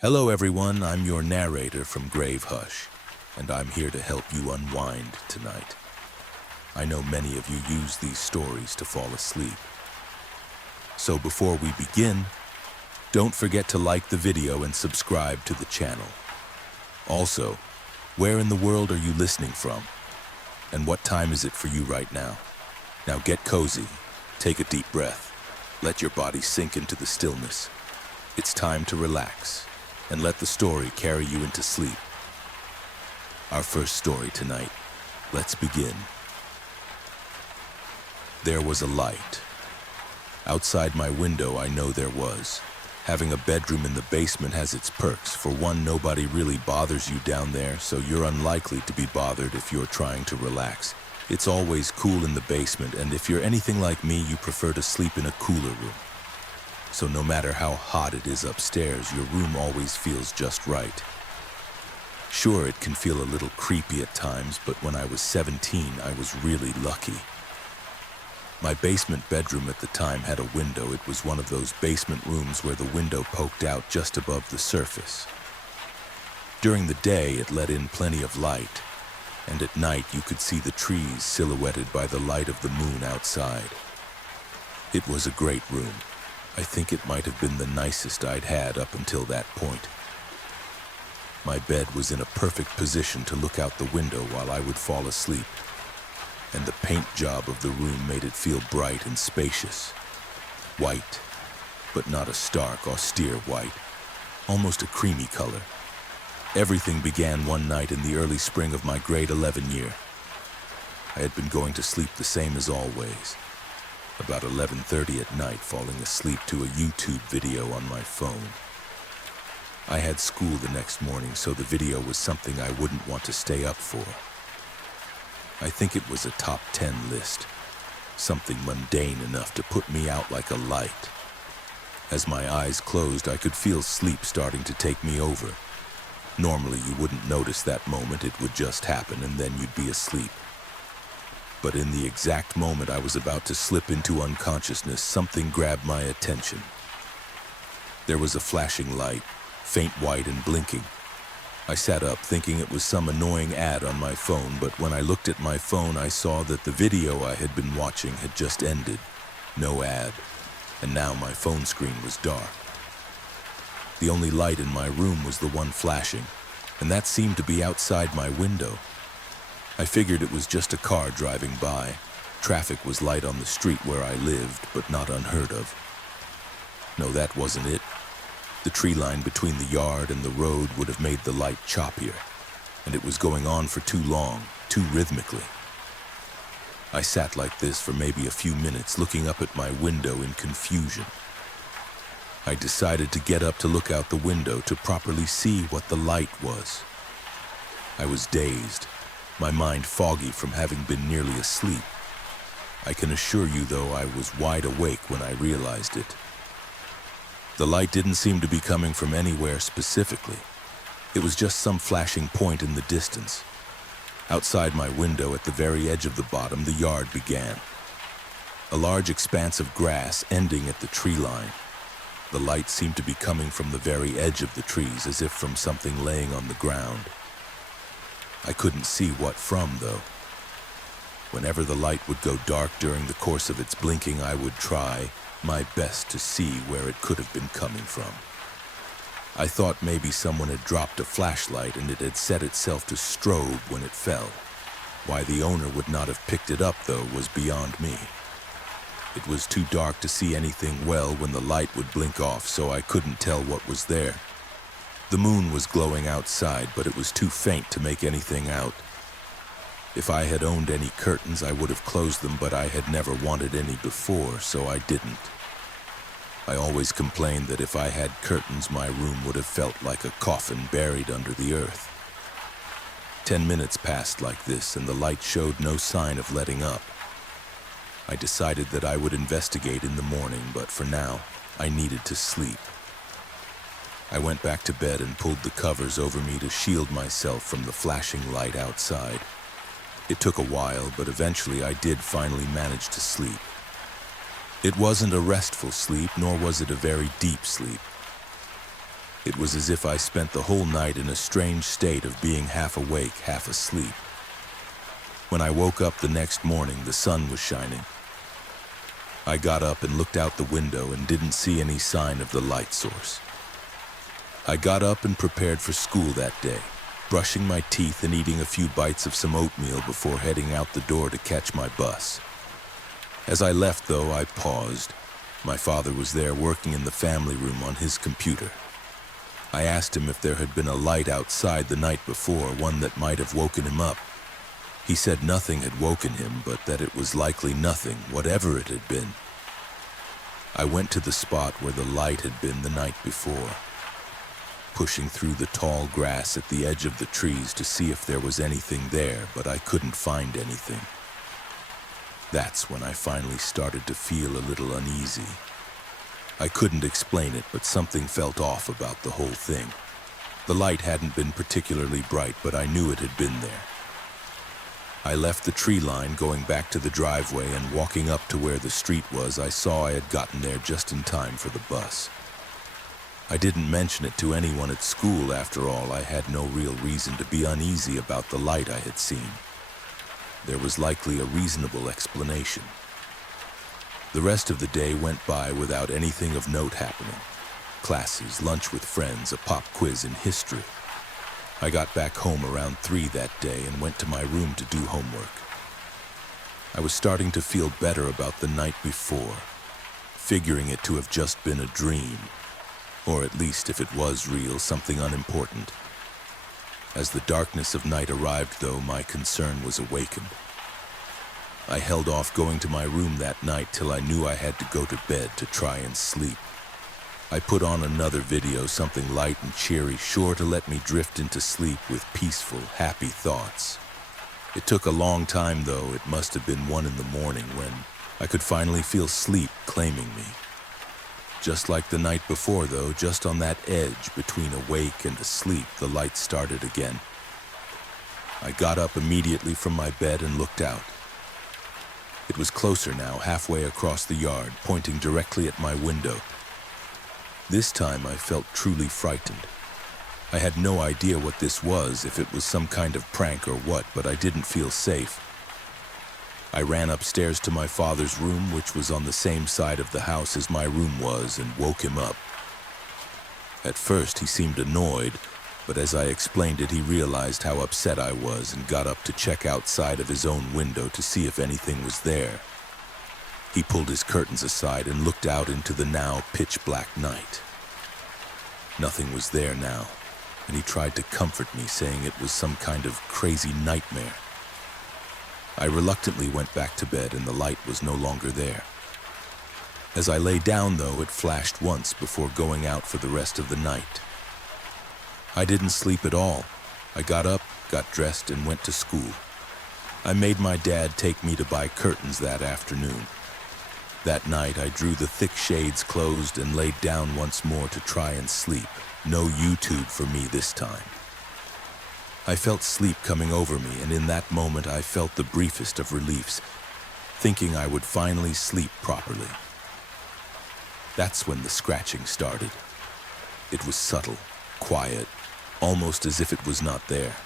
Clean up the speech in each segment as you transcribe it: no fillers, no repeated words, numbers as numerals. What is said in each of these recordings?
Hello everyone, I'm your narrator from Grave Hush, and I'm here to help you unwind tonight. I know many of you use these stories to fall asleep. So before we begin, don't forget to like the video and subscribe to the channel. Also, where in the world are you listening from? And what time is it for you right now? Now get cozy, take a deep breath, let your body sink into the stillness. It's time to relax and let the story carry you into sleep. Our first story tonight. Let's begin. There was a light. Outside my window, I know there was. Having a bedroom in the basement has its perks. For one, nobody really bothers you down there, so you're unlikely to be bothered if you're trying to relax. It's always cool in the basement, and if you're anything like me, you prefer to sleep in a cooler room. So no matter how hot it is upstairs, your room always feels just right. Sure, it can feel a little creepy at times, but when I was 17, I was really lucky. My basement bedroom at the time had a window. It was one of those basement rooms where the window poked out just above the surface. During the day, it let in plenty of light, and at night you could see the trees silhouetted by the light of the moon outside. It was a great room. I think it might have been the nicest I'd had up until that point. My bed was in a perfect position to look out the window while I would fall asleep, and the paint job of the room made it feel bright and spacious. White, but not a stark, austere white, almost a creamy color. Everything began one night in the early spring of my grade 11 year. I had been going to sleep the same as always. About 11:30 at night, falling asleep to a YouTube video on my phone. I had school the next morning, so the video was something I wouldn't want to stay up for. I think it was a top 10 list, something mundane enough to put me out like a light. As my eyes closed, I could feel sleep starting to take me over. Normally, you wouldn't notice that moment, it would just happen, and then you'd be asleep. But in the exact moment I was about to slip into unconsciousness, something grabbed my attention. There was a flashing light, faint white and blinking. I sat up thinking it was some annoying ad on my phone, but when I looked at my phone, I saw that the video I had been watching had just ended. No ad. And now my phone screen was dark. The only light in my room was the one flashing, and that seemed to be outside my window. I figured it was just a car driving by. Traffic was light on the street where I lived, but not unheard of. No, that wasn't it. The tree line between the yard and the road would have made the light choppier, and it was going on for too long, too rhythmically. I sat like this for maybe a few minutes, looking up at my window in confusion. I decided to get up to look out the window to properly see what the light was. I was dazed, my mind foggy from having been nearly asleep. I can assure you, though, I was wide awake when I realized it. The light didn't seem to be coming from anywhere specifically. It was just some flashing point in the distance. Outside my window, at the very edge of the bottom, the yard began. A large expanse of grass ending at the tree line. The light seemed to be coming from the very edge of the trees, as if from something laying on the ground. I couldn't see what from, though. Whenever the light would go dark during the course of its blinking, I would try my best to see where it could have been coming from. I thought maybe someone had dropped a flashlight and it had set itself to strobe when it fell. Why the owner would not have picked it up, though, was beyond me. It was too dark to see anything well when the light would blink off, so I couldn't tell what was there. The moon was glowing outside, but it was too faint to make anything out. If I had owned any curtains, I would have closed them, but I had never wanted any before, so I didn't. I always complained that if I had curtains, my room would have felt like a coffin buried under the earth. 10 minutes passed like this, and the light showed no sign of letting up. I decided that I would investigate in the morning, but for now, I needed to sleep. I went back to bed and pulled the covers over me to shield myself from the flashing light outside. It took a while, but eventually I did finally manage to sleep. It wasn't a restful sleep, nor was it a very deep sleep. It was as if I spent the whole night in a strange state of being half awake, half asleep. When I woke up the next morning, the sun was shining. I got up and looked out the window and didn't see any sign of the light source. I got up and prepared for school that day, brushing my teeth and eating a few bites of some oatmeal before heading out the door to catch my bus. As I left, though, I paused. My father was there working in the family room on his computer. I asked him if there had been a light outside the night before, one that might have woken him up. He said nothing had woken him, but that it was likely nothing, whatever it had been. I went to the spot where the light had been the night before, pushing through the tall grass at the edge of the trees to see if there was anything there, but I couldn't find anything. That's when I finally started to feel a little uneasy. I couldn't explain it, but something felt off about the whole thing. The light hadn't been particularly bright, but I knew it had been there. I left the tree line, going back to the driveway, and walking up to where the street was, I saw I had gotten there just in time for the bus. I didn't mention it to anyone at school. After all, I had no real reason to be uneasy about the light I had seen. There was likely a reasonable explanation. The rest of the day went by without anything of note happening. Classes, lunch with friends, a pop quiz in history. I got back home around 3 that day and went to my room to do homework. I was starting to feel better about the night before, figuring it to have just been a dream, or at least, if it was real, something unimportant. As the darkness of night arrived, though, my concern was awakened. I held off going to my room that night till I knew I had to go to bed to try and sleep. I put on another video, something light and cheery, sure to let me drift into sleep with peaceful, happy thoughts. It took a long time, though. It must have been 1 in the morning when I could finally feel sleep claiming me. Just like the night before, though, just on that edge between awake and asleep, the light started again. I got up immediately from my bed and looked out. It was closer now, halfway across the yard, pointing directly at my window. This time I felt truly frightened. I had no idea what this was, if it was some kind of prank or what, but I didn't feel safe. I ran upstairs to my father's room, which was on the same side of the house as my room was, and woke him up. At first he seemed annoyed, but as I explained it, he realized how upset I was and got up to check outside of his own window to see if anything was there. He pulled his curtains aside and looked out into the now pitch-black night. Nothing was there now, and he tried to comfort me, saying it was some kind of crazy nightmare. I reluctantly went back to bed, and the light was no longer there. As I lay down, though, it flashed once before going out for the rest of the night. I didn't sleep at all. I got up, got dressed, and went to school. I made my dad take me to buy curtains that afternoon. That night, I drew the thick shades closed and laid down once more to try and sleep. No YouTube for me this time. I felt sleep coming over me, and in that moment I felt the briefest of reliefs, thinking I would finally sleep properly. That's when the scratching started. It was subtle, quiet, almost as if it was not there.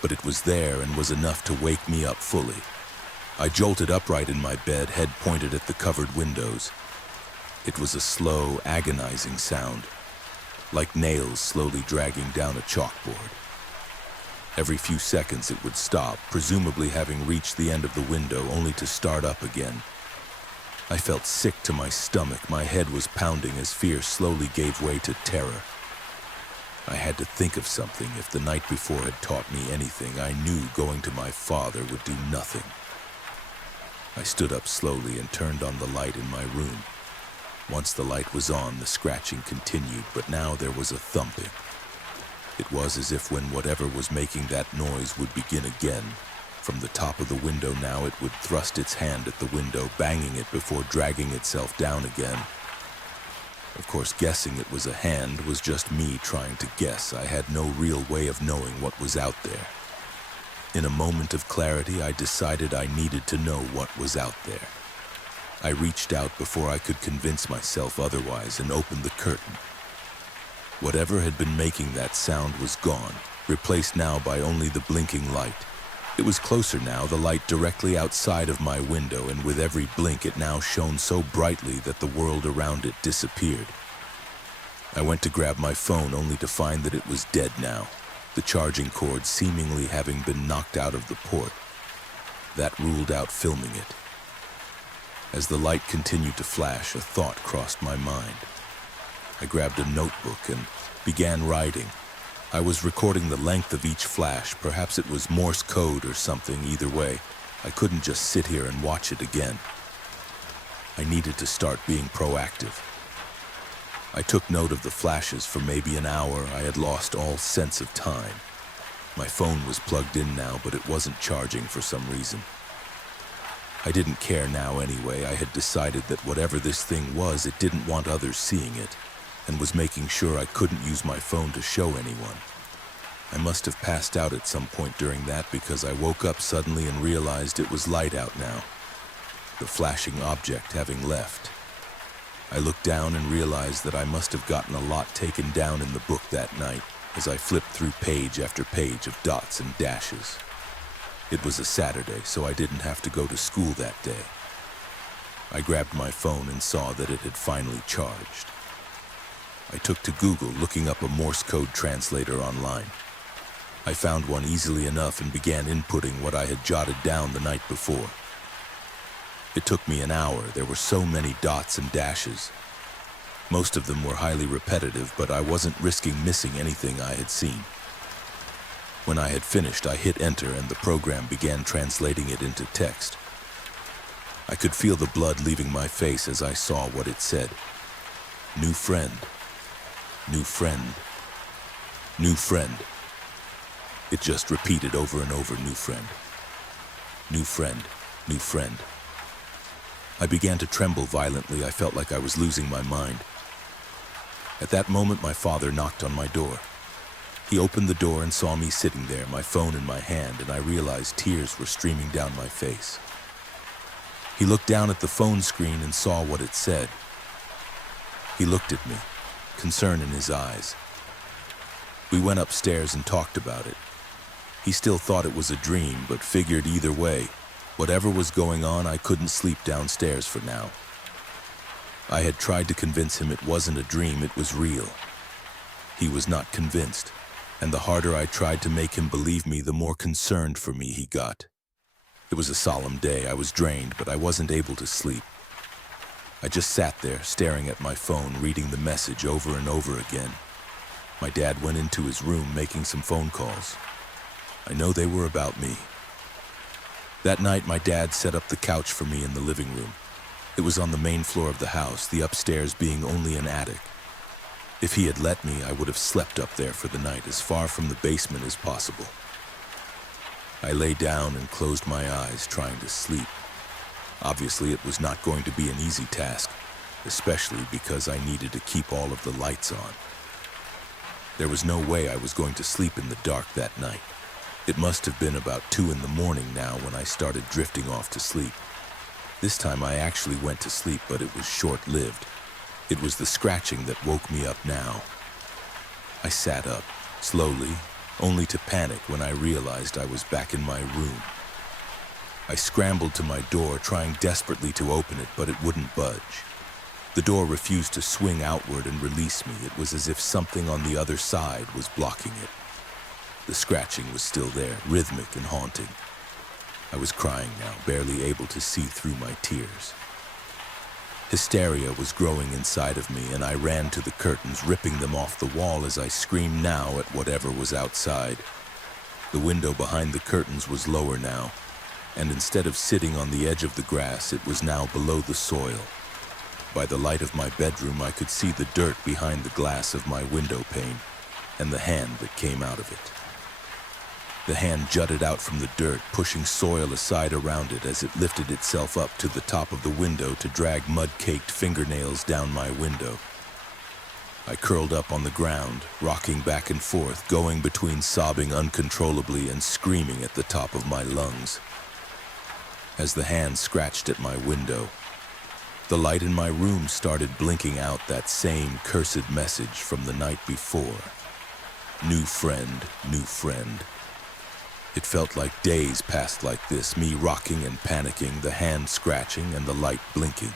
But it was there and was enough to wake me up fully. I jolted upright in my bed, head pointed at the covered windows. It was a slow, agonizing sound, like nails slowly dragging down a chalkboard. Every few seconds it would stop, presumably having reached the end of the window, only to start up again. I felt sick to my stomach. My head was pounding as fear slowly gave way to terror. I had to think of something. If the night before had taught me anything, I knew going to my father would do nothing. I stood up slowly and turned on the light in my room. Once the light was on, the scratching continued, but now there was a thumping. It was as if when whatever was making that noise would begin again. From the top of the window now it would thrust its hand at the window, banging it before dragging itself down again. Of course, guessing it was a hand was just me trying to guess. I had no real way of knowing what was out there. In a moment of clarity, I decided I needed to know what was out there. I reached out before I could convince myself otherwise and opened the curtain. Whatever had been making that sound was gone, replaced now by only the blinking light. It was closer now, the light directly outside of my window, and with every blink it now shone so brightly that the world around it disappeared. I went to grab my phone only to find that it was dead now, the charging cord seemingly having been knocked out of the port. That ruled out filming it. As the light continued to flash, a thought crossed my mind. I grabbed a notebook and began writing. I was recording the length of each flash. Perhaps it was Morse code or something. Either way, I couldn't just sit here and watch it again. I needed to start being proactive. I took note of the flashes. For maybe an hour, I had lost all sense of time. My phone was plugged in now, but it wasn't charging for some reason. I didn't care now anyway. I had decided that whatever this thing was, it didn't want others seeing it, and was making sure I couldn't use my phone to show anyone. I must have passed out at some point during that, because I woke up suddenly and realized it was light out now, the flashing object having left. I looked down and realized that I must have gotten a lot taken down in the book that night as I flipped through page after page of dots and dashes. It was a Saturday, so I didn't have to go to school that day. I grabbed my phone and saw that it had finally charged. I took to Google, looking up a Morse code translator online. I found one easily enough and began inputting what I had jotted down the night before. It took me an hour. There were so many dots and dashes. Most of them were highly repetitive, but I wasn't risking missing anything I had seen. When I had finished, I hit enter and the program began translating it into text. I could feel the blood leaving my face as I saw what it said. New friend. New friend. New friend. It just repeated over and over, new friend. New friend. New friend. I began to tremble violently. I felt like I was losing my mind. At that moment, my father knocked on my door. He opened the door and saw me sitting there, my phone in my hand, and I realized tears were streaming down my face. He looked down at the phone screen and saw what it said. He looked at me, concern in his eyes. We went upstairs and talked about it. He still thought it was a dream, but figured either way, whatever was going on, I couldn't sleep downstairs for now. I had tried to convince him it wasn't a dream, it was real. He was not convinced, and the harder I tried to make him believe me, the more concerned for me he got. It was a solemn day. I was drained, but I wasn't able to sleep. I just sat there, staring at my phone, reading the message over and over again. My dad went into his room, making some phone calls. I know they were about me. That night, my dad set up the couch for me in the living room. It was on the main floor of the house, the upstairs being only an attic. If he had let me, I would have slept up there for the night, as far from the basement as possible. I lay down and closed my eyes, trying to sleep. Obviously, it was not going to be an easy task, especially because I needed to keep all of the lights on. There was no way I was going to sleep in the dark that night. It must have been about 2 in the morning now when I started drifting off to sleep. This time I actually went to sleep, but it was short-lived. It was the scratching that woke me up now. I sat up, slowly, only to panic when I realized I was back in my room. I scrambled to my door, trying desperately to open it, but it wouldn't budge. The door refused to swing outward and release me. It was as if something on the other side was blocking it. The scratching was still there, rhythmic and haunting. I was crying now, barely able to see through my tears. Hysteria was growing inside of me, and I ran to the curtains, ripping them off the wall as I screamed now at whatever was outside. The window behind the curtains was lower now, and instead of sitting on the edge of the grass, it was now below the soil. By the light of my bedroom, I could see the dirt behind the glass of my window pane, and the hand that came out of it. The hand jutted out from the dirt, pushing soil aside around it as it lifted itself up to the top of the window to drag mud-caked fingernails down my window. I curled up on the ground, rocking back and forth, going between sobbing uncontrollably and screaming at the top of my lungs. As the hand scratched at my window, The light in my room started blinking out that same cursed message from the night before. New friend, new friend. It felt like days passed like this, me rocking and panicking, the hand scratching and the light blinking.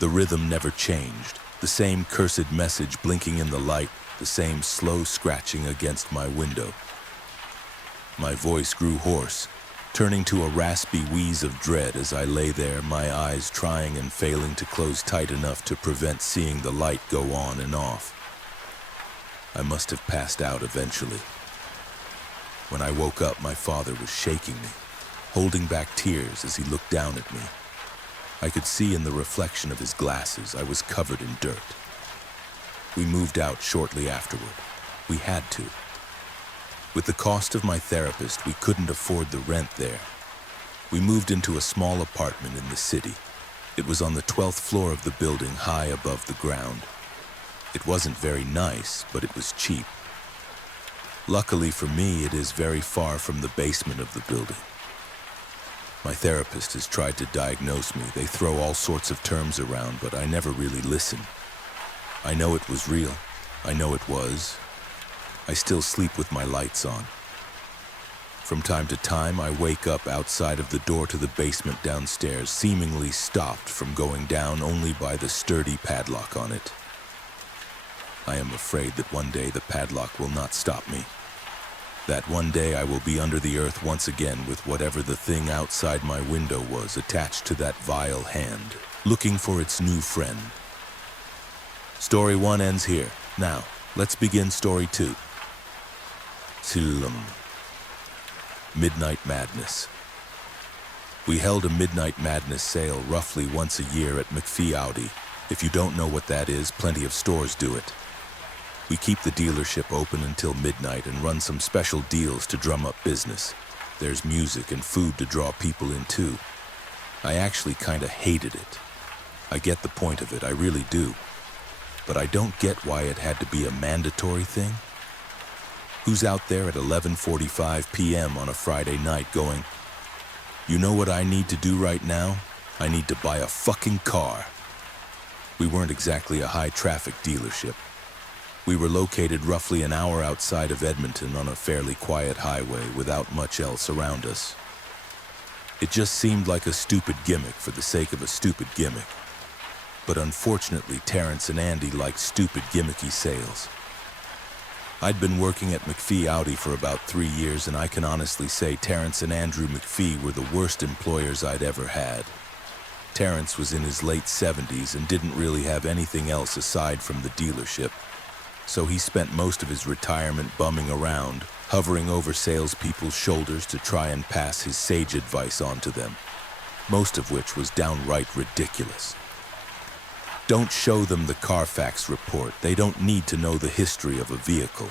The rhythm never changed, the same cursed message blinking in the light, the same slow scratching against my window. My voice grew hoarse, turning to a raspy wheeze of dread as I lay there, my eyes trying and failing to close tight enough to prevent seeing the light go on and off. I must have passed out eventually. When I woke up, my father was shaking me, holding back tears as he looked down at me. I could see in the reflection of his glasses I was covered in dirt. We moved out shortly afterward. We had to. With the cost of my therapist, we couldn't afford the rent there. We moved into a small apartment in the city. It was on the 12th floor of the building, high above the ground. It wasn't very nice, but it was cheap. Luckily for me, it is very far from the basement of the building. My therapist has tried to diagnose me. They throw all sorts of terms around, but I never really listen. I know it was real. I know it was. I still sleep with my lights on. From time to time, I wake up outside of the door to the basement downstairs, seemingly stopped from going down only by the sturdy padlock on it. I am afraid that one day the padlock will not stop me. That one day I will be under the earth once again with whatever the thing outside my window was attached to that vile hand, looking for its new friend. Story 1 ends here. Now, let's begin story 2. Midnight Madness. We held a Midnight Madness sale roughly once a year at McPhee Audi. If you don't know what that is, plenty of stores do it. We keep the dealership open until midnight and run some special deals to drum up business. There's music and food to draw people in too. I actually kinda hated it. I get the point of it, I really do. But I don't get why it had to be a mandatory thing. Who's out there at 11:45 p.m. on a Friday night going, "You know what I need to do right now? I need to buy a fucking car." We weren't exactly a high-traffic dealership. We were located roughly an hour outside of Edmonton on a fairly quiet highway without much else around us. It just seemed like a stupid gimmick for the sake of a stupid gimmick. But unfortunately, Terrence and Andy liked stupid gimmicky sales. I'd been working at McPhee Audi for about 3 years, and I can honestly say Terrence and Andrew McPhee were the worst employers I'd ever had. Terrence was in his late 70s and didn't really have anything else aside from the dealership. So he spent most of his retirement bumming around, hovering over salespeople's shoulders to try and pass his sage advice on to them, most of which was downright ridiculous. Don't show them the Carfax report. They don't need to know the history of a vehicle.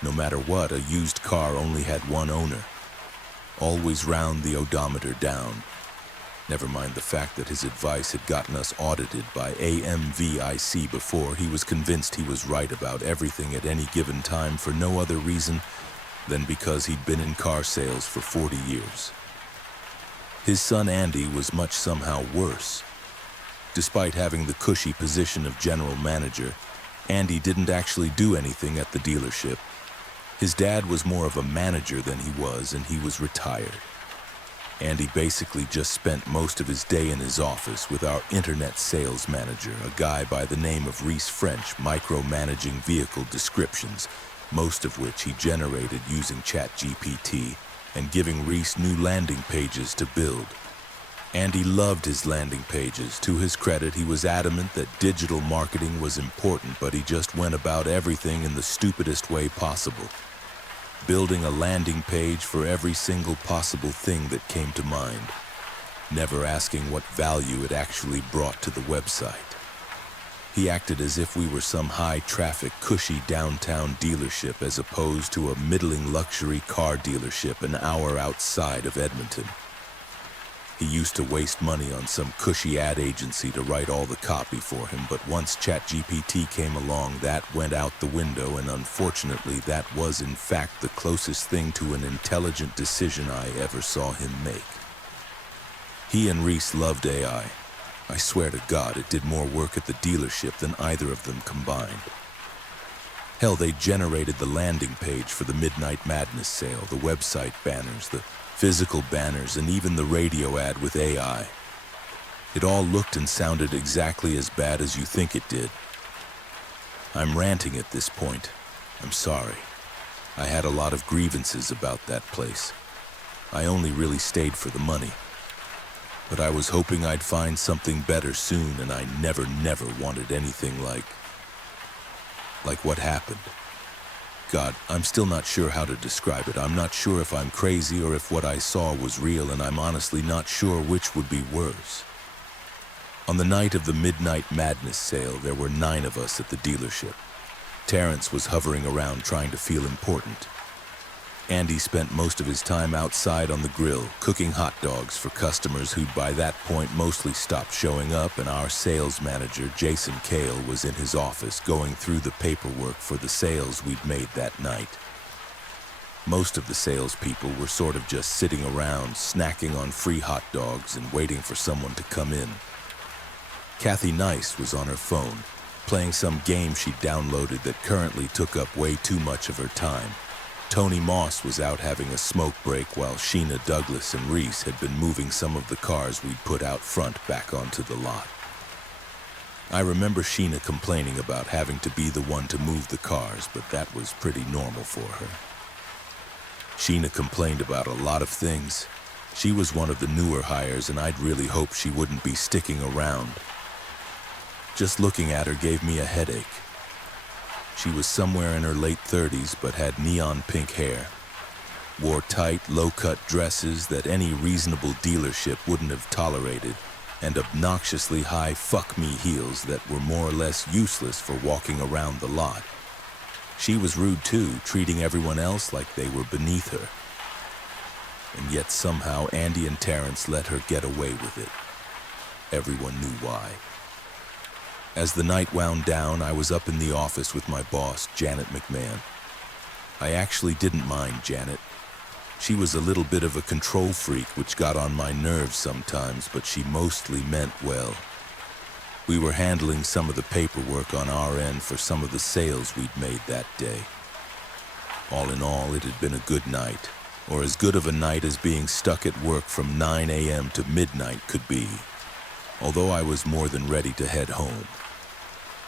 No matter what, a used car only had one owner. Always round the odometer down. Never mind the fact that his advice had gotten us audited by AMVIC before. He was convinced he was right about everything at any given time for no other reason than because he'd been in car sales for 40 years. His son Andy was much somehow worse. Despite having the cushy position of general manager, Andy didn't actually do anything at the dealership. His dad was more of a manager than he was, and he was retired. Andy basically just spent most of his day in his office with our internet sales manager, a guy by the name of Reese French, micromanaging vehicle descriptions, most of which he generated using ChatGPT, and giving Reese new landing pages to build. Andy loved his landing pages. To his credit, he was adamant that digital marketing was important, but he just went about everything in the stupidest way possible, building a landing page for every single possible thing that came to mind, never asking what value it actually brought to the website. He acted as if we were some high-traffic, cushy downtown dealership as opposed to a middling luxury car dealership an hour outside of Edmonton. He used to waste money on some cushy ad agency to write all the copy for him, but once ChatGPT came along, that went out the window, and unfortunately that was in fact the closest thing to an intelligent decision I ever saw him make. He and Reese loved AI. I swear to God, it did more work at the dealership than either of them combined. Hell, they generated the landing page for the Midnight Madness sale, the website banners, the physical banners, and even the radio ad with AI. It all looked and sounded exactly as bad as you think it did. I'm ranting at this point. I'm sorry. I had a lot of grievances about that place. I only really stayed for the money. But I was hoping I'd find something better soon, and I never wanted anything like what happened. God, I'm still not sure how to describe it. I'm not sure if I'm crazy or if what I saw was real, and I'm honestly not sure which would be worse. On the night of the Midnight Madness sale, there were 9 of us at the dealership. Terrence was hovering around trying to feel important. Andy spent most of his time outside on the grill, cooking hot dogs for customers who'd by that point mostly stopped showing up, and our sales manager, Jason Cale, was in his office going through the paperwork for the sales we'd made that night. Most of the salespeople were sort of just sitting around, snacking on free hot dogs and waiting for someone to come in. Kathy Nice was on her phone, playing some game she'd downloaded that currently took up way too much of her time. Tony Moss was out having a smoke break while Sheena Douglas and Reese had been moving some of the cars we'd put out front back onto the lot. I remember Sheena complaining about having to be the one to move the cars, but that was pretty normal for her. Sheena complained about a lot of things. She was one of the newer hires, and I'd really hoped she wouldn't be sticking around. Just looking at her gave me a headache. She was somewhere in her late 30s but had neon pink hair, wore tight, low-cut dresses that any reasonable dealership wouldn't have tolerated, and obnoxiously high fuck-me heels that were more or less useless for walking around the lot. She was rude too, treating everyone else like they were beneath her. And yet somehow Andy and Terrence let her get away with it. Everyone knew why. As the night wound down, I was up in the office with my boss, Janet McMahon. I actually didn't mind Janet. She was a little bit of a control freak, which got on my nerves sometimes, but she mostly meant well. We were handling some of the paperwork on our end for some of the sales we'd made that day. All in all, it had been a good night, or as good of a night as being stuck at work from 9 a.m. to midnight could be, although I was more than ready to head home.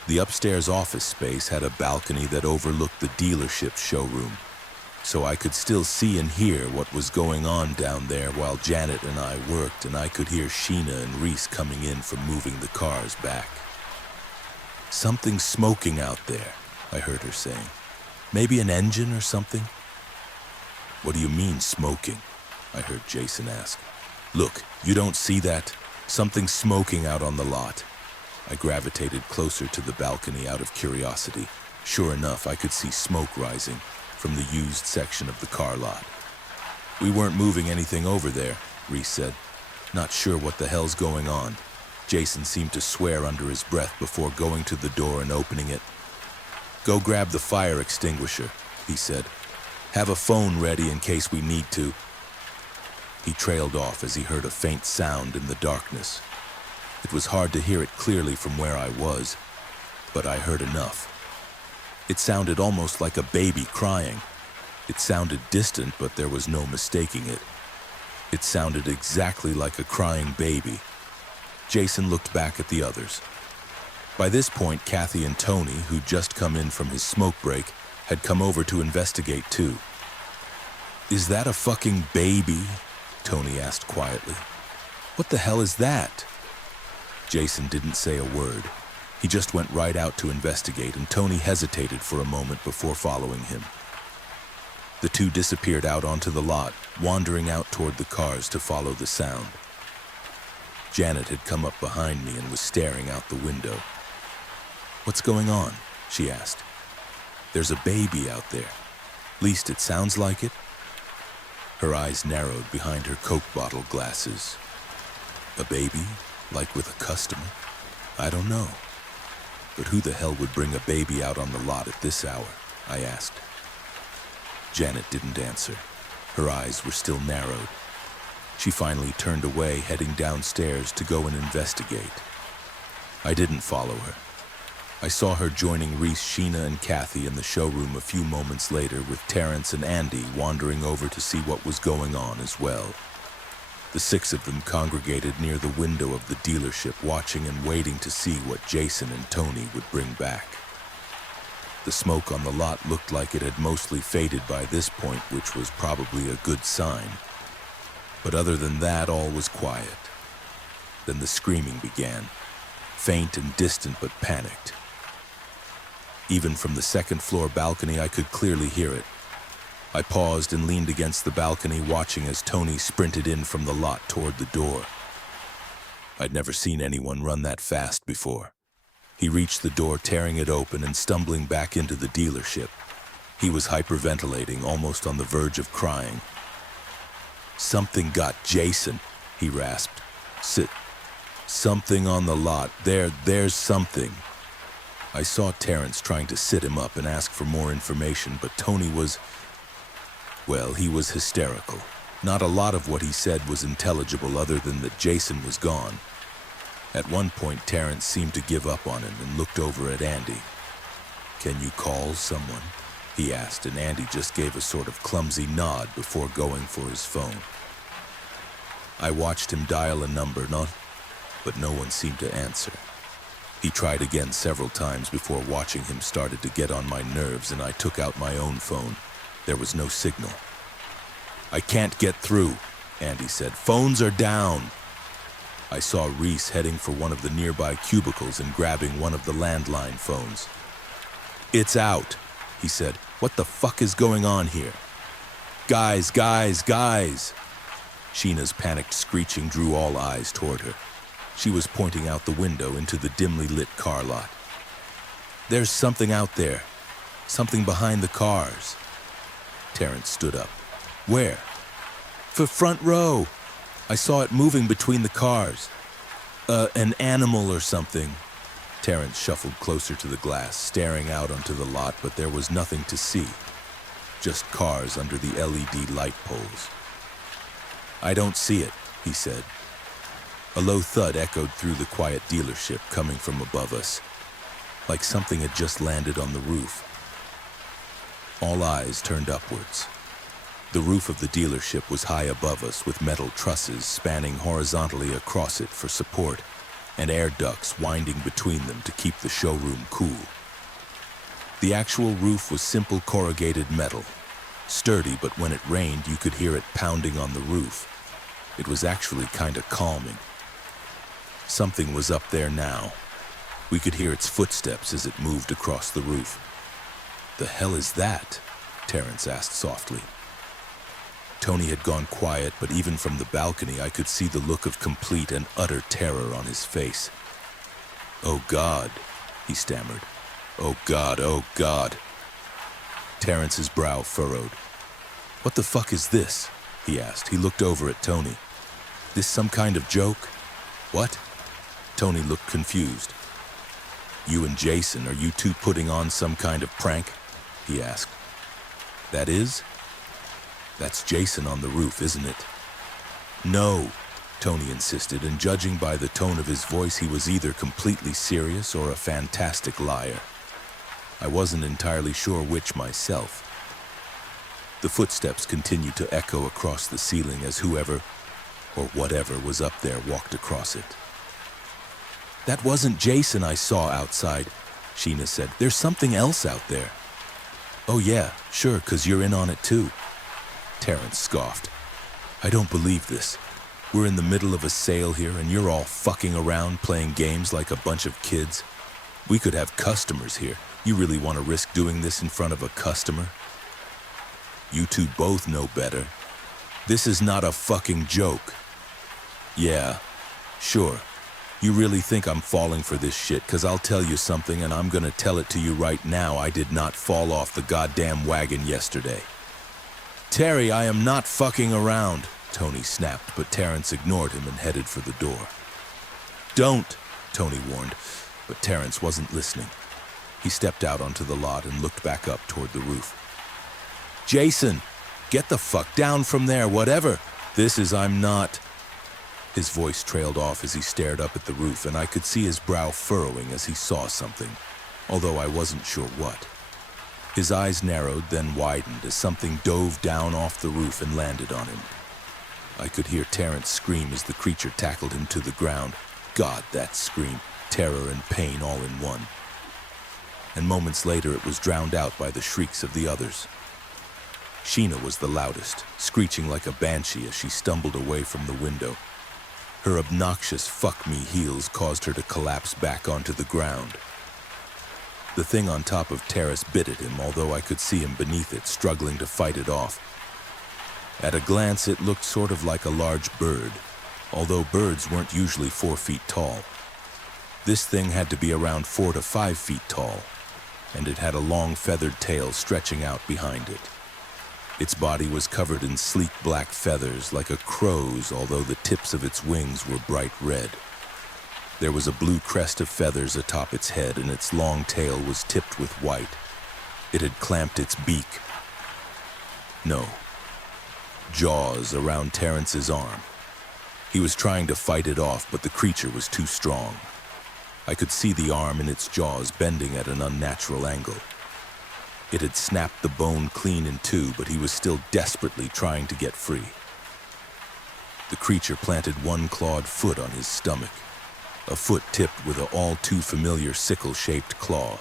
The upstairs office space had a balcony that overlooked the dealership's showroom, so I could still see and hear what was going on down there while Janet and I worked, and I could hear Sheena and Reese coming in from moving the cars back. "Something's smoking out there," I heard her saying. "Maybe an engine or something?" "What do you mean, smoking?" I heard Jason ask. "Look, you don't see that? Something's smoking out on the lot." I gravitated closer to the balcony out of curiosity. Sure enough, I could see smoke rising from the used section of the car lot. "We weren't moving anything over there," Reese said. "Not sure what the hell's going on." Jason seemed to swear under his breath before going to the door and opening it. "Go grab the fire extinguisher," he said. "Have a phone ready in case we need to." He trailed off as he heard a faint sound in the darkness. It was hard to hear it clearly from where I was, but I heard enough. It sounded almost like a baby crying. It sounded distant, but there was no mistaking it. It sounded exactly like a crying baby. Jason looked back at the others. By this point, Kathy and Tony, who'd just come in from his smoke break, had come over to investigate too. "Is that a fucking baby?" Tony asked quietly. "What the hell is that?" Jason didn't say a word. He just went right out to investigate, and Tony hesitated for a moment before following him. The two disappeared out onto the lot, wandering out toward the cars to follow the sound. Janet had come up behind me and was staring out the window. "What's going on?" she asked. "There's a baby out there. Least it sounds like it." Her eyes narrowed behind her Coke bottle glasses. "A baby? Like with a customer? I don't know. But who the hell would bring a baby out on the lot at this hour?" I asked. Janet didn't answer. Her eyes were still narrowed. She finally turned away, heading downstairs to go and investigate. I didn't follow her. I saw her joining Reese, Sheena, and Kathy in the showroom a few moments later, with Terrence and Andy wandering over to see what was going on as well. The 6 of them congregated near the window of the dealership, watching and waiting to see what Jason and Tony would bring back. The smoke on the lot looked like it had mostly faded by this point, which was probably a good sign. But other than that, all was quiet. Then the screaming began, faint and distant but panicked. Even from the second-floor balcony, I could clearly hear it. I paused and leaned against the balcony, watching as Tony sprinted in from the lot toward the door. I'd never seen anyone run that fast before. He reached the door, tearing it open and stumbling back into the dealership. He was hyperventilating, almost on the verge of crying. "Something got Jason," he rasped. Something on the lot. There's something." I saw Terrence trying to sit him up and ask for more information, but Tony was, well, he was hysterical. Not a lot of what he said was intelligible other than that Jason was gone. At one point, Terrence seemed to give up on him and looked over at Andy. "Can you call someone?" he asked, and Andy just gave a sort of clumsy nod before going for his phone. I watched him dial a number, but no one seemed to answer. He tried again several times before watching him started to get on my nerves, and I took out my own phone. There was no signal. "I can't get through," Andy said. "Phones are down." I saw Reese heading for one of the nearby cubicles and grabbing one of the landline phones. "It's out," he said. "What the fuck is going on here?" Guys! Sheena's panicked screeching drew all eyes toward her. She was pointing out the window into the dimly lit car lot. "There's something out there. Something behind the cars." Terrence stood up. "Where?" Front row. I saw it moving between the cars. An animal or something." Terrence shuffled closer to the glass, staring out onto the lot, but there was nothing to see. Just cars under the LED light poles. "I don't see it," he said. A low thud echoed through the quiet dealership, coming from above us, like something had just landed on the roof. All eyes turned upwards. The roof of the dealership was high above us, with metal trusses spanning horizontally across it for support, and air ducts winding between them to keep the showroom cool. The actual roof was simple corrugated metal, sturdy, but when it rained you could hear it pounding on the roof. It was actually kinda calming. Something was up there now. We could hear its footsteps as it moved across the roof. "The hell is that?" Terrence asked softly. Tony had gone quiet, but even from the balcony I could see the look of complete and utter terror on his face. "Oh God," he stammered. "Oh God, oh God." Terrence's brow furrowed. "What the fuck is this?" he asked. He looked over at Tony. "This some kind of joke?" "What?" Tony looked confused. "You and Jason, are you two putting on some kind of prank?" he asked. "That is?" "That's Jason on the roof, isn't it?" "No," Tony insisted, and judging by the tone of his voice, he was either completely serious or a fantastic liar. I wasn't entirely sure which myself. The footsteps continued to echo across the ceiling as whoever, or whatever, was up there walked across it. "That wasn't Jason I saw outside," Sheena said. "There's something else out there." "Oh yeah, sure, 'cause you're in on it too." Terrence scoffed. "I don't believe this. We're in the middle of a sale here and you're all fucking around playing games like a bunch of kids. We could have customers here. You really want to risk doing this in front of a customer?" "You two both know better. This is not a fucking joke." "Yeah, sure. You really think I'm falling for this shit? 'Cause I'll tell you something, and I'm gonna tell it to you right now. I did not fall off the goddamn wagon yesterday." "Terry, I am not fucking around," Tony snapped, but Terrence ignored him and headed for the door. "Don't," Tony warned, but Terrence wasn't listening. He stepped out onto the lot and looked back up toward the roof. "Jason, get the fuck down from there, whatever," I'm not... His voice trailed off as he stared up at the roof, and I could see his brow furrowing as he saw something, although I wasn't sure what. His eyes narrowed, then widened as something dove down off the roof and landed on him. I could hear Terrence scream as the creature tackled him to the ground. God, that scream, terror and pain all in one. And moments later it was drowned out by the shrieks of the others. Sheena was the loudest, screeching like a banshee as she stumbled away from the window. Her obnoxious fuck-me heels caused her to collapse back onto the ground. The thing on top of Terrace bit at him, although I could see him beneath it, struggling to fight it off. At a glance, it looked sort of like a large bird, although birds weren't usually 4 feet tall. This thing had to be around 4 to 5 feet tall, and it had a long feathered tail stretching out behind it. Its body was covered in sleek black feathers like a crow's, although the tips of its wings were bright red. There was a blue crest of feathers atop its head, and its long tail was tipped with white. It had clamped its beak. No. Jaws around Terrence's arm. He was trying to fight it off, but the creature was too strong. I could see the arm in its jaws bending at an unnatural angle. It had snapped the bone clean in two, but he was still desperately trying to get free. The creature planted one clawed foot on his stomach, a foot tipped with an all-too-familiar sickle-shaped claw.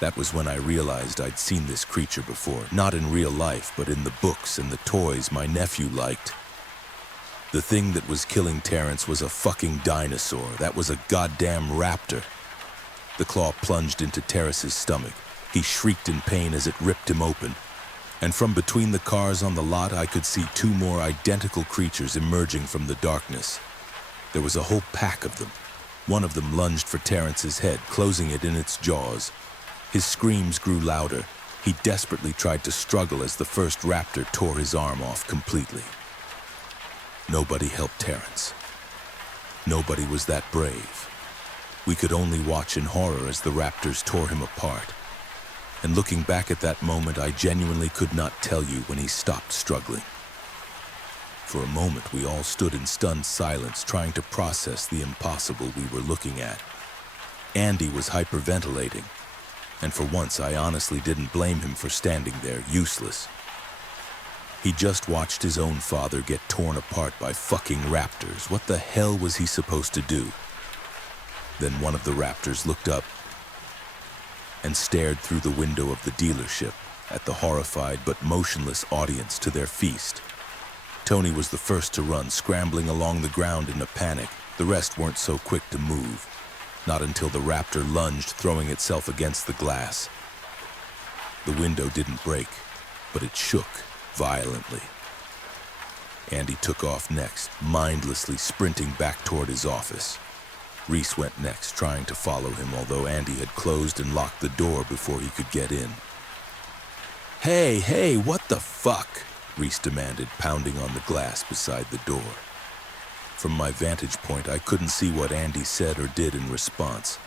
That was when I realized I'd seen this creature before, not in real life, but in the books and the toys my nephew liked. The thing that was killing Terrence was a fucking dinosaur. That was a goddamn raptor. The claw plunged into Terrence's stomach. He shrieked in pain as it ripped him open. And from between the cars on the lot, I could see 2 more identical creatures emerging from the darkness. There was a whole pack of them. One of them lunged for Terrence's head, closing it in its jaws. His screams grew louder. He desperately tried to struggle as the first raptor tore his arm off completely. Nobody helped Terrence. Nobody was that brave. We could only watch in horror as the raptors tore him apart. And looking back at that moment, I genuinely could not tell you when he stopped struggling. For a moment, we all stood in stunned silence, trying to process the impossible we were looking at. Andy was hyperventilating, and for once I honestly didn't blame him for standing there, useless. He just watched his own father get torn apart by fucking raptors. What the hell was he supposed to do? Then one of the raptors looked up and stared through the window of the dealership at the horrified but motionless audience to their feast. Tony was the first to run, scrambling along the ground in a panic. The rest weren't so quick to move. Not until the raptor lunged, throwing itself against the glass. The window didn't break, but it shook violently. Andy took off next, mindlessly sprinting back toward his office. Reese went next, trying to follow him, although Andy had closed and locked the door before he could get in. Hey, what the fuck? Reese demanded, pounding on the glass beside the door. From my vantage point, I couldn't see what Andy said or did in response.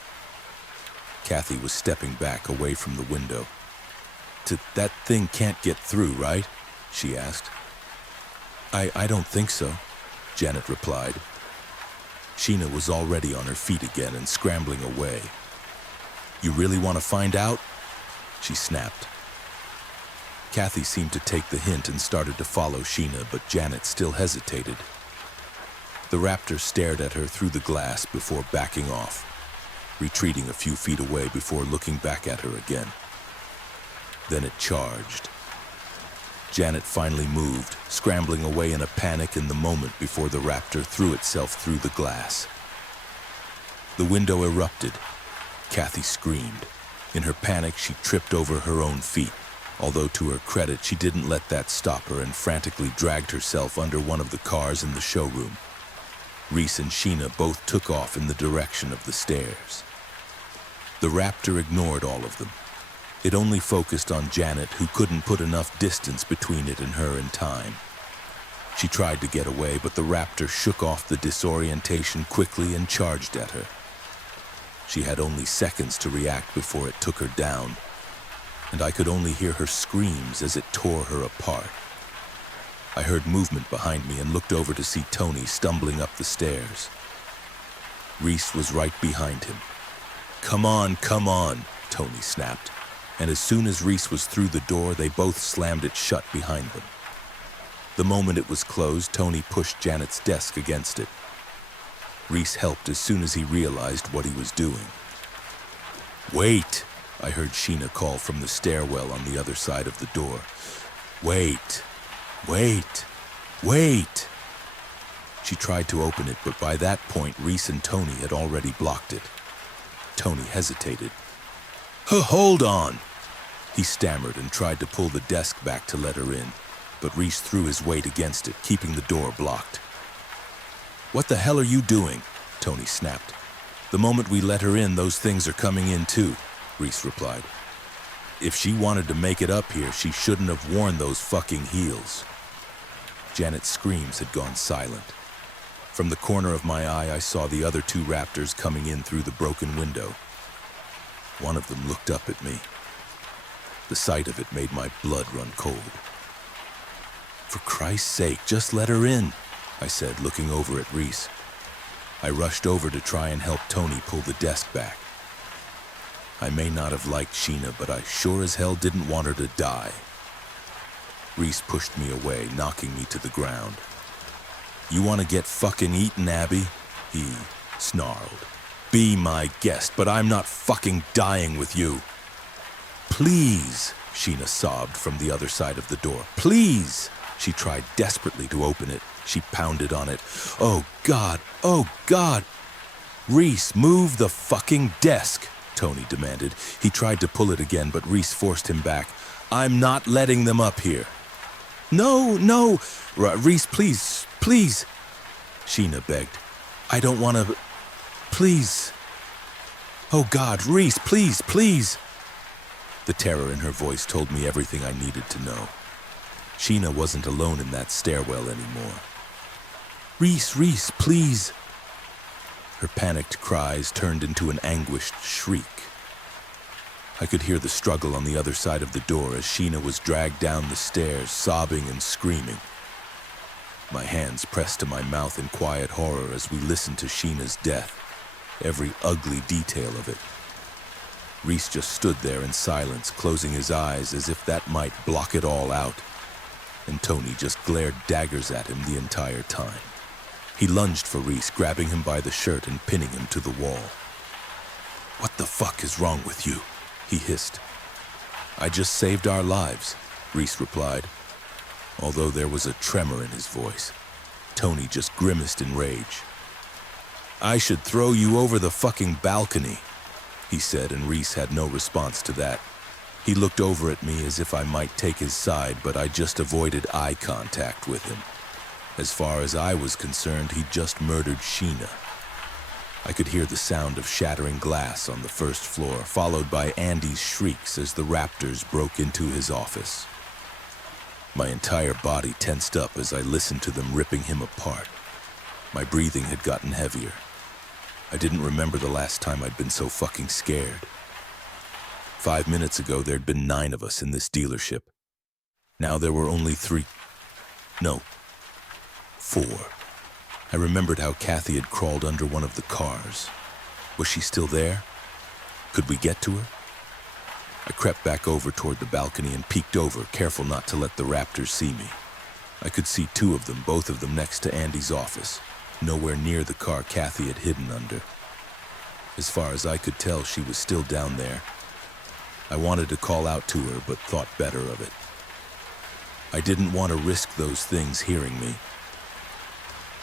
Kathy was stepping back away from the window. That thing can't get through, right? She asked. I don't think so, Janet replied. Sheena was already on her feet again and scrambling away. You really want to find out? She snapped. Kathy seemed to take the hint and started to follow Sheena, but Janet still hesitated. The raptor stared at her through the glass before backing off, retreating a few feet away before looking back at her again. Then it charged. Janet finally moved, scrambling away in a panic in the moment before the raptor threw itself through the glass. The window erupted. Kathy screamed. In her panic, she tripped over her own feet, although to her credit, she didn't let that stop her and frantically dragged herself under one of the cars in the showroom. Reese and Sheena both took off in the direction of the stairs. The raptor ignored all of them. It only focused on Janet, who couldn't put enough distance between it and her in time. She tried to get away, but the raptor shook off the disorientation quickly and charged at her. She had only seconds to react before it took her down, and I could only hear her screams as it tore her apart. I heard movement behind me and looked over to see Tony stumbling up the stairs. Reese was right behind him. Come on, Tony snapped. And as soon as Reese was through the door, they both slammed it shut behind them. The moment it was closed, Tony pushed Janet's desk against it. Reese helped as soon as he realized what he was doing. Wait, I heard Sheena call from the stairwell on the other side of the door. Wait. She tried to open it, but by that point, Reese and Tony had already blocked it. Tony hesitated. Hold on! He stammered and tried to pull the desk back to let her in, but Reese threw his weight against it, keeping the door blocked. What the hell are you doing? Tony snapped. The moment we let her in, those things are coming in too, Reese replied. If she wanted to make it up here, she shouldn't have worn those fucking heels. Janet's screams had gone silent. From the corner of my eye, I saw the other two raptors coming in through the broken window. One of them looked up at me. The sight of it made my blood run cold. For Christ's sake, just let her in, I said, looking over at Reese. I rushed over to try and help Tony pull the desk back. I may not have liked Sheena, but I sure as hell didn't want her to die. Reese pushed me away, knocking me to the ground. You want to get fucking eaten, Abby? He snarled. Be my guest, but I'm not fucking dying with you. Please, Sheena sobbed from the other side of the door. Please! She tried desperately to open it. She pounded on it. Oh God! Reese, move the fucking desk, Tony demanded. He tried to pull it again, but Reese forced him back. I'm not letting them up here. No, Reese, please, Sheena begged. I don't want to, please. Oh God, Reese, please. The terror in her voice told me everything I needed to know. Sheena wasn't alone in that stairwell anymore. Reese, please. Her panicked cries turned into an anguished shriek. I could hear the struggle on the other side of the door as Sheena was dragged down the stairs, sobbing and screaming. My hands pressed to my mouth in quiet horror as we listened to Sheena's death, every ugly detail of it. Reese just stood there in silence, closing his eyes as if that might block it all out, and Tony just glared daggers at him the entire time. He lunged for Reese, grabbing him by the shirt and pinning him to the wall. What the fuck is wrong with you? He hissed. I just saved our lives, Reese replied, although there was a tremor in his voice. Tony just grimaced in rage. I should throw you over the fucking balcony, he said, and Reese had no response to that. He looked over at me as if I might take his side, but I just avoided eye contact with him. As far as I was concerned, he'd just murdered Sheena. I could hear the sound of shattering glass on the first floor, followed by Andy's shrieks as the raptors broke into his office. My entire body tensed up as I listened to them ripping him apart. My breathing had gotten heavier. I didn't remember the last time I'd been so fucking scared. 5 minutes ago, there'd been 9 of us in this dealership. Now there were only 3. No, 4. I remembered how Kathy had crawled under one of the cars. Was she still there? Could we get to her? I crept back over toward the balcony and peeked over, careful not to let the raptors see me. I could see 2 of them, both of them next to Andy's office, nowhere near the car Kathy had hidden under. As far as I could tell, she was still down there. I wanted to call out to her, but thought better of it. I didn't want to risk those things hearing me.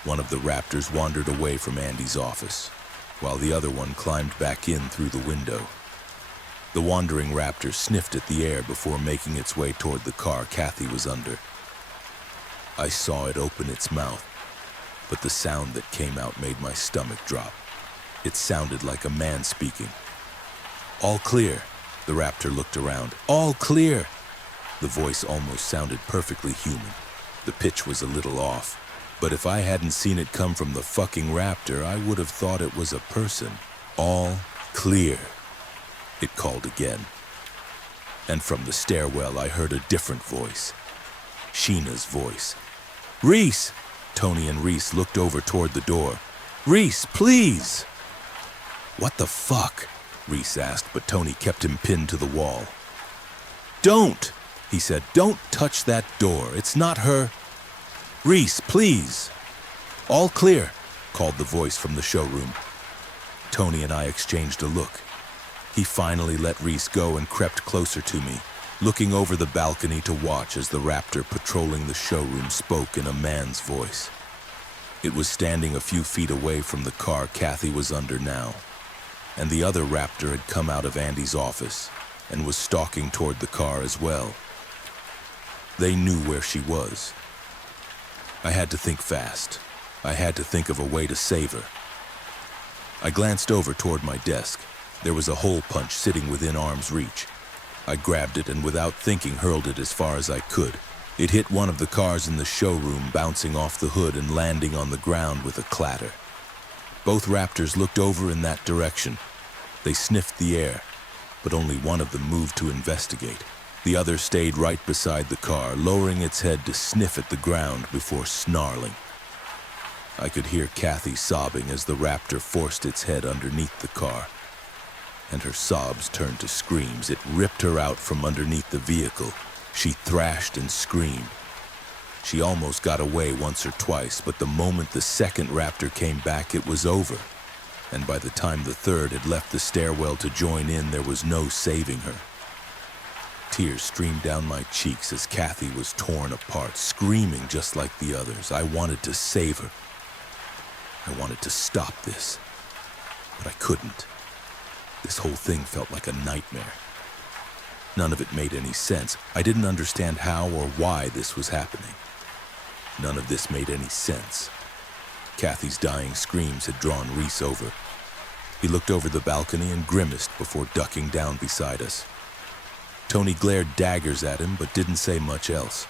One of the raptors wandered away from Andy's office, while the other one climbed back in through the window. The wandering raptor sniffed at the air before making its way toward the car Kathy was under. I saw it open its mouth, but the sound that came out made my stomach drop. It sounded like a man speaking. All clear. The raptor looked around. All clear. The voice almost sounded perfectly human. The pitch was a little off, but if I hadn't seen it come from the fucking raptor, I would have thought it was a person. All clear. It called again. And from the stairwell, I heard a different voice. Sheena's voice. Reese! Tony and Reese looked over toward the door. Reese, please! What the fuck? Reese asked, but Tony kept him pinned to the wall. Don't! He said, don't touch that door. It's not her. Reese, please! All clear, called the voice from the showroom. Tony and I exchanged a look. He finally let Reese go and crept closer to me, looking over the balcony to watch as the raptor patrolling the showroom spoke in a man's voice. It was standing a few feet away from the car Kathy was under now, and the other raptor had come out of Andy's office and was stalking toward the car as well. They knew where she was. I had to think fast. I had to think of a way to save her. I glanced over toward my desk. There was a hole punch sitting within arm's reach. I grabbed it and without thinking hurled it as far as I could. It hit one of the cars in the showroom, bouncing off the hood and landing on the ground with a clatter. Both raptors looked over in that direction. They sniffed the air, but only one of them moved to investigate. The other stayed right beside the car, lowering its head to sniff at the ground before snarling. I could hear Kathy sobbing as the raptor forced its head underneath the car, and her sobs turned to screams. It ripped her out from underneath the vehicle. She thrashed and screamed. She almost got away once or twice, but the moment the second raptor came back, it was over. And by the time the third had left the stairwell to join in, there was no saving her. Tears streamed down my cheeks as Kathy was torn apart, screaming just like the others. I wanted to save her. I wanted to stop this, but I couldn't. This whole thing felt like a nightmare. None of it made any sense. I didn't understand how or why this was happening. None of this made any sense. Kathy's dying screams had drawn Reese over. He looked over the balcony and grimaced before ducking down beside us. Tony glared daggers at him but didn't say much else.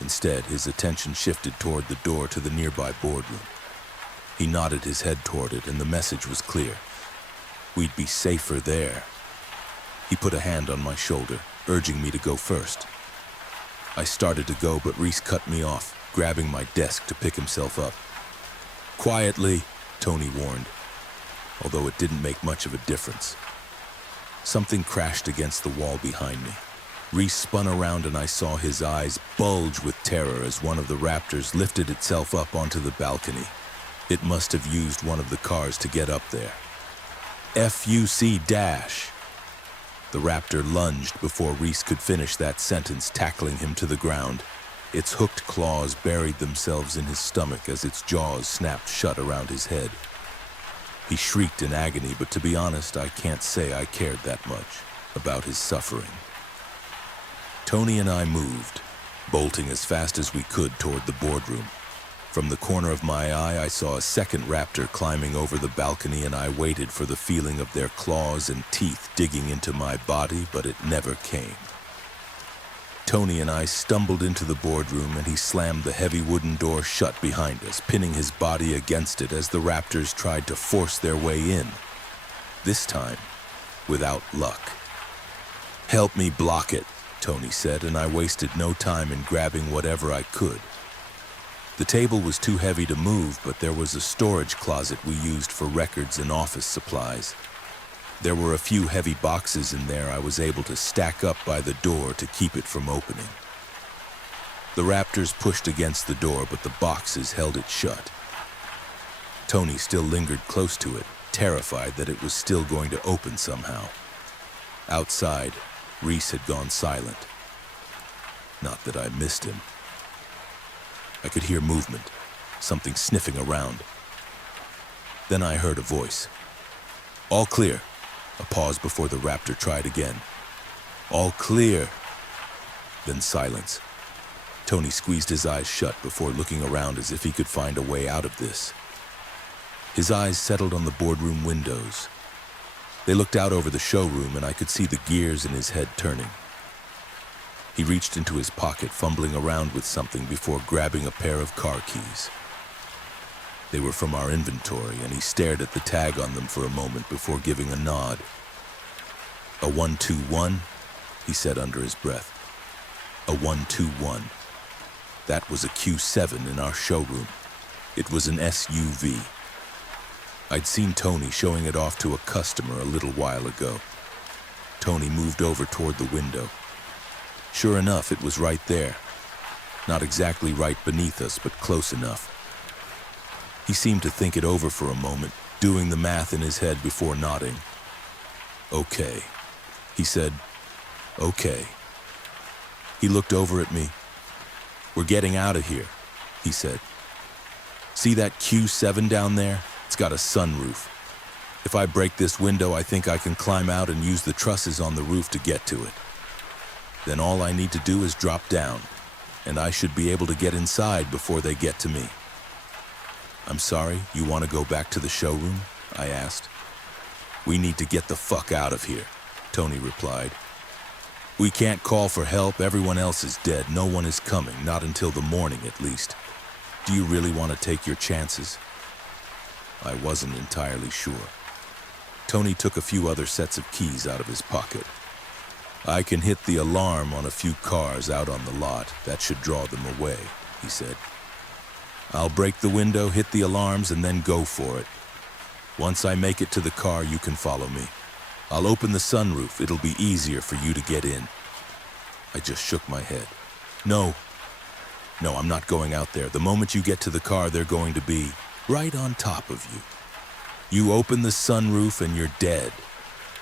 Instead, his attention shifted toward the door to the nearby boardroom. He nodded his head toward it, and the message was clear. We'd be safer there. He put a hand on my shoulder, urging me to go first. I started to go, but Reese cut me off, grabbing my desk to pick himself up. Quietly, Tony warned, although it didn't make much of a difference. Something crashed against the wall behind me. Reese spun around and I saw his eyes bulge with terror as one of the raptors lifted itself up onto the balcony. It must have used one of the cars to get up there. FUC-. The raptor lunged before Reese could finish that sentence, tackling him to the ground. Its hooked claws buried themselves in his stomach as its jaws snapped shut around his head. He shrieked in agony, but to be honest, I can't say I cared that much about his suffering. Tony and I moved, bolting as fast as we could toward the boardroom. From the corner of my eye, I saw a second raptor climbing over the balcony, and I waited for the feeling of their claws and teeth digging into my body, but it never came. Tony and I stumbled into the boardroom, and he slammed the heavy wooden door shut behind us, pinning his body against it as the raptors tried to force their way in. This time, without luck. "Help me block it," Tony said, and I wasted no time in grabbing whatever I could. The table was too heavy to move, but there was a storage closet we used for records and office supplies. There were a few heavy boxes in there I was able to stack up by the door to keep it from opening. The raptors pushed against the door, but the boxes held it shut. Tony still lingered close to it, terrified that it was still going to open somehow. Outside, Reese had gone silent. Not that I missed him. I could hear movement, something sniffing around. Then I heard a voice. "All clear." A pause before the raptor tried again. "All clear." Then silence. Tony squeezed his eyes shut before looking around as if he could find a way out of this. His eyes settled on the boardroom windows. They looked out over the showroom, and I could see the gears in his head turning. He reached into his pocket, fumbling around with something before grabbing a pair of car keys. They were from our inventory, and he stared at the tag on them for a moment before giving a nod. "A 121, he said under his breath. "A 121. That was a Q7 in our showroom. It was an SUV. I'd seen Tony showing it off to a customer a little while ago. Tony moved over toward the window. Sure enough, it was right there. Not exactly right beneath us, but close enough. He seemed to think it over for a moment, doing the math in his head before nodding. "Okay," he said. "Okay." He looked over at me. "We're getting out of here," he said. "See that Q7 down there? It's got a sunroof. If I break this window, I think I can climb out and use the trusses on the roof to get to it. Then all I need to do is drop down, and I should be able to get inside before they get to me." "I'm sorry, you want to go back to the showroom?" I asked. "We need to get the fuck out of here," Tony replied. "We can't call for help. Everyone else is dead. No one is coming, not until the morning at least. Do you really want to take your chances?" I wasn't entirely sure. Tony took a few other sets of keys out of his pocket. "I can hit the alarm on a few cars out on the lot. That should draw them away," he said. "I'll break the window, hit the alarms, and then go for it. Once I make it to the car, you can follow me. I'll open the sunroof. It'll be easier for you to get in." I just shook my head. No, I'm not going out there. The moment you get to the car, they're going to be right on top of you. You open the sunroof and you're dead."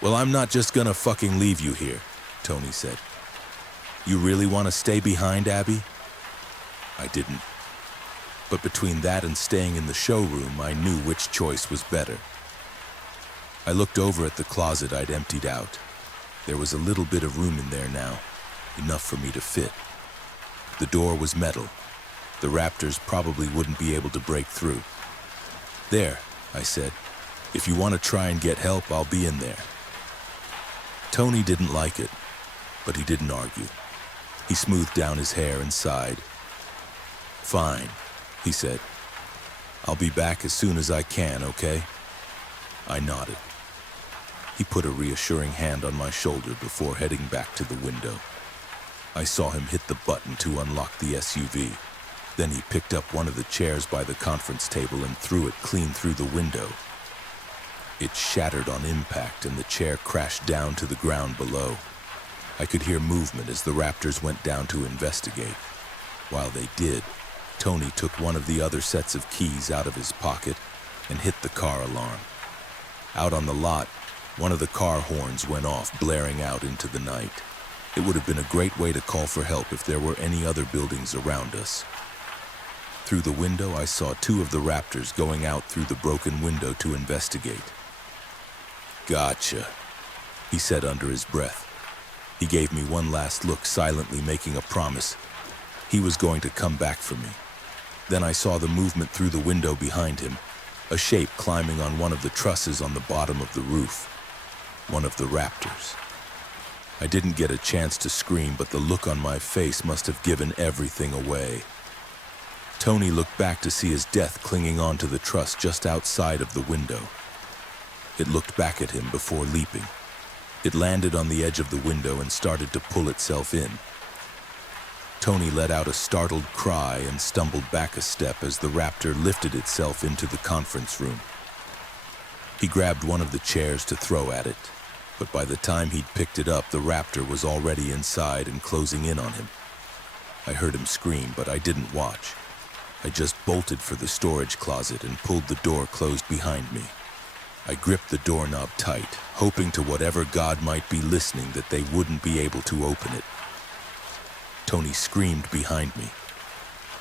"Well, I'm not just gonna fucking leave you here," Tony said. "You really want to stay behind, Abby?" I didn't. But between that and staying in the showroom, I knew which choice was better. I looked over at the closet I'd emptied out. There was a little bit of room in there now, enough for me to fit. The door was metal. The raptors probably wouldn't be able to break through. "There," I said. "If you want to try and get help, I'll be in there." Tony didn't like it, but he didn't argue. He smoothed down his hair and sighed. "Fine," he said. "I'll be back as soon as I can, okay?" I nodded. He put a reassuring hand on my shoulder before heading back to the window. I saw him hit the button to unlock the SUV. Then he picked up one of the chairs by the conference table and threw it clean through the window. It shattered on impact and the chair crashed down to the ground below. I could hear movement as the raptors went down to investigate. While they did, Tony took one of the other sets of keys out of his pocket and hit the car alarm. Out on the lot, one of the car horns went off, blaring out into the night. It would have been a great way to call for help if there were any other buildings around us. Through the window, I saw two of the raptors going out through the broken window to investigate. "Gotcha," he said under his breath. He gave me one last look, silently making a promise. He was going to come back for me. Then I saw the movement through the window behind him, a shape climbing on one of the trusses on the bottom of the roof. One of the raptors. I didn't get a chance to scream, but the look on my face must have given everything away. Tony looked back to see his death clinging onto the truss just outside of the window. It looked back at him before leaping. It landed on the edge of the window and started to pull itself in. Tony let out a startled cry and stumbled back a step as the raptor lifted itself into the conference room. He grabbed one of the chairs to throw at it, but by the time he'd picked it up, the raptor was already inside and closing in on him. I heard him scream, but I didn't watch. I just bolted for the storage closet and pulled the door closed behind me. I gripped the doorknob tight, hoping to whatever God might be listening that they wouldn't be able to open it. Tony screamed behind me,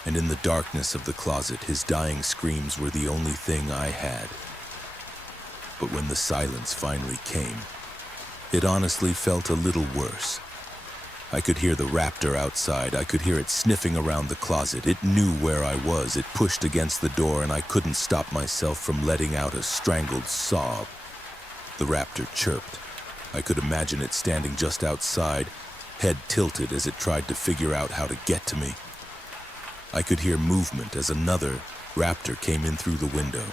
and in the darkness of the closet, his dying screams were the only thing I had. But when the silence finally came, it honestly felt a little worse. I could hear the raptor outside. I could hear it sniffing around the closet. It knew where I was. It pushed against the door, and I couldn't stop myself from letting out a strangled sob. The raptor chirped. I could imagine it standing just outside, head tilted as it tried to figure out how to get to me. I could hear movement as another raptor came in through the window.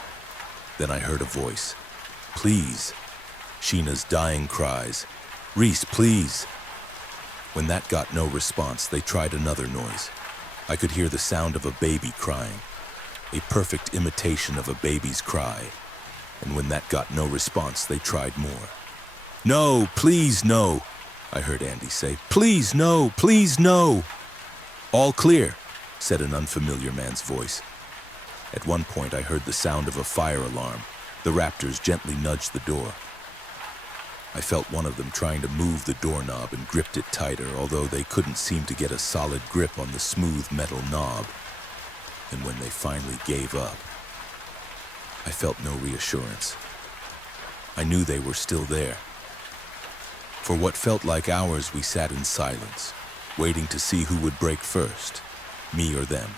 Then I heard a voice. "Please." Sheena's dying cries. "Reese, please." When that got no response, they tried another noise. I could hear the sound of a baby crying, a perfect imitation of a baby's cry. And when that got no response, they tried more. "No, please, no," I heard Andy say. "Please, no, please, no." "All clear," said an unfamiliar man's voice. At one point, I heard the sound of a fire alarm. The raptors gently nudged the door. I felt one of them trying to move the doorknob and gripped it tighter, although they couldn't seem to get a solid grip on the smooth metal knob. And when they finally gave up, I felt no reassurance. I knew they were still there. For what felt like hours, we sat in silence, waiting to see who would break first, me or them.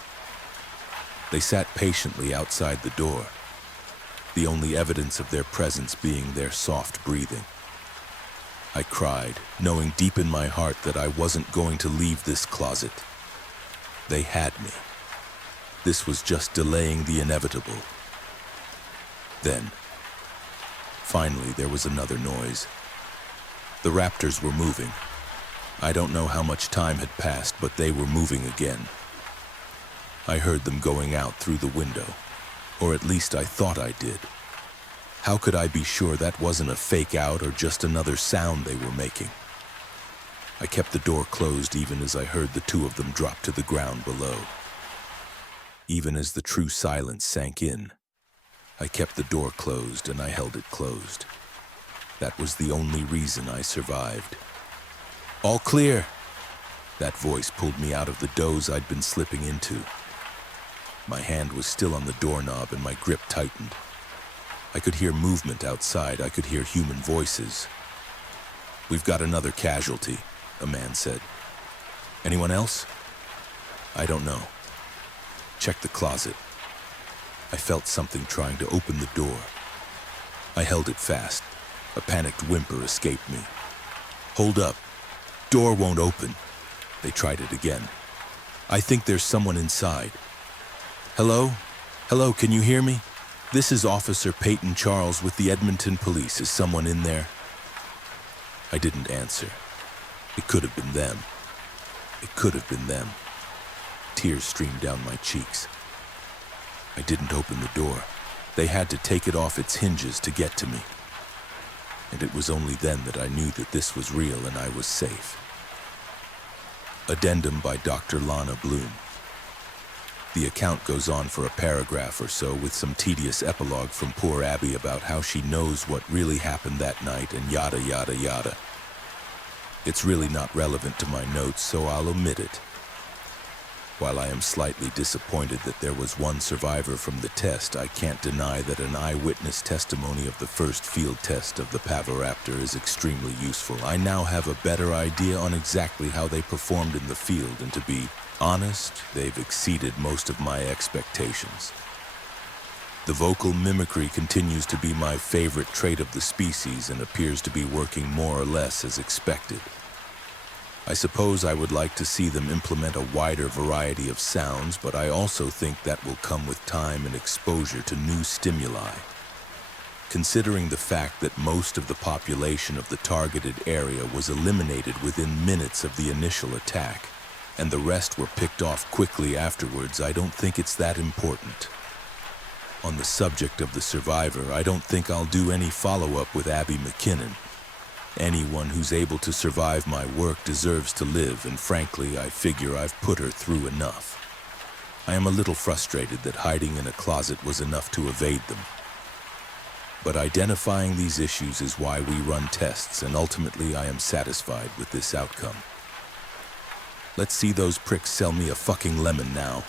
They sat patiently outside the door, the only evidence of their presence being their soft breathing. I cried, knowing deep in my heart that I wasn't going to leave this closet. They had me. This was just delaying the inevitable. Then, finally, there was another noise. The raptors were moving. I don't know how much time had passed, but they were moving again. I heard them going out through the window, or at least I thought I did. How could I be sure that wasn't a fake out or just another sound they were making? I kept the door closed even as I heard the two of them drop to the ground below. Even as the true silence sank in, I kept the door closed and I held it closed. That was the only reason I survived. "All clear!" That voice pulled me out of the doze I'd been slipping into. My hand was still on the doorknob and my grip tightened. I could hear movement outside. I could hear human voices. "We've got another casualty," a man said. "Anyone else?" "I don't know. Check the closet." I felt something trying to open the door. I held it fast. A panicked whimper escaped me. "Hold up. Door won't open." They tried it again. "I think there's someone inside." "Hello? Hello, can you hear me? This is Officer Peyton Charles with the Edmonton Police. Is someone in there?" I didn't answer. It could have been them. It could have been them. Tears streamed down my cheeks. I didn't open the door. They had to take it off its hinges to get to me. And it was only then that I knew that this was real and I was safe. Addendum by Dr. Lana Bloom. The account goes on for a paragraph or so with some tedious epilogue from poor Abby about how she knows what really happened that night and yada yada yada. It's really not relevant to my notes, so I'll omit it. While I am slightly disappointed that there was one survivor from the test, I can't deny that an eyewitness testimony of the first field test of the Pavaraptor is extremely useful. I now have a better idea on exactly how they performed in the field, and to be honest, they've exceeded most of my expectations. The vocal mimicry continues to be my favorite trait of the species and appears to be working more or less as expected. I suppose I would like to see them implement a wider variety of sounds, but I also think that will come with time and exposure to new stimuli. Considering the fact that most of the population of the targeted area was eliminated within minutes of the initial attack, and the rest were picked off quickly afterwards, I don't think it's that important. On the subject of the survivor, I don't think I'll do any follow-up with Abby McKinnon. Anyone who's able to survive my work deserves to live, and frankly, I figure I've put her through enough. I am a little frustrated that hiding in a closet was enough to evade them. But identifying these issues is why we run tests, and ultimately I am satisfied with this outcome. Let's see those pricks sell me a fucking lemon now.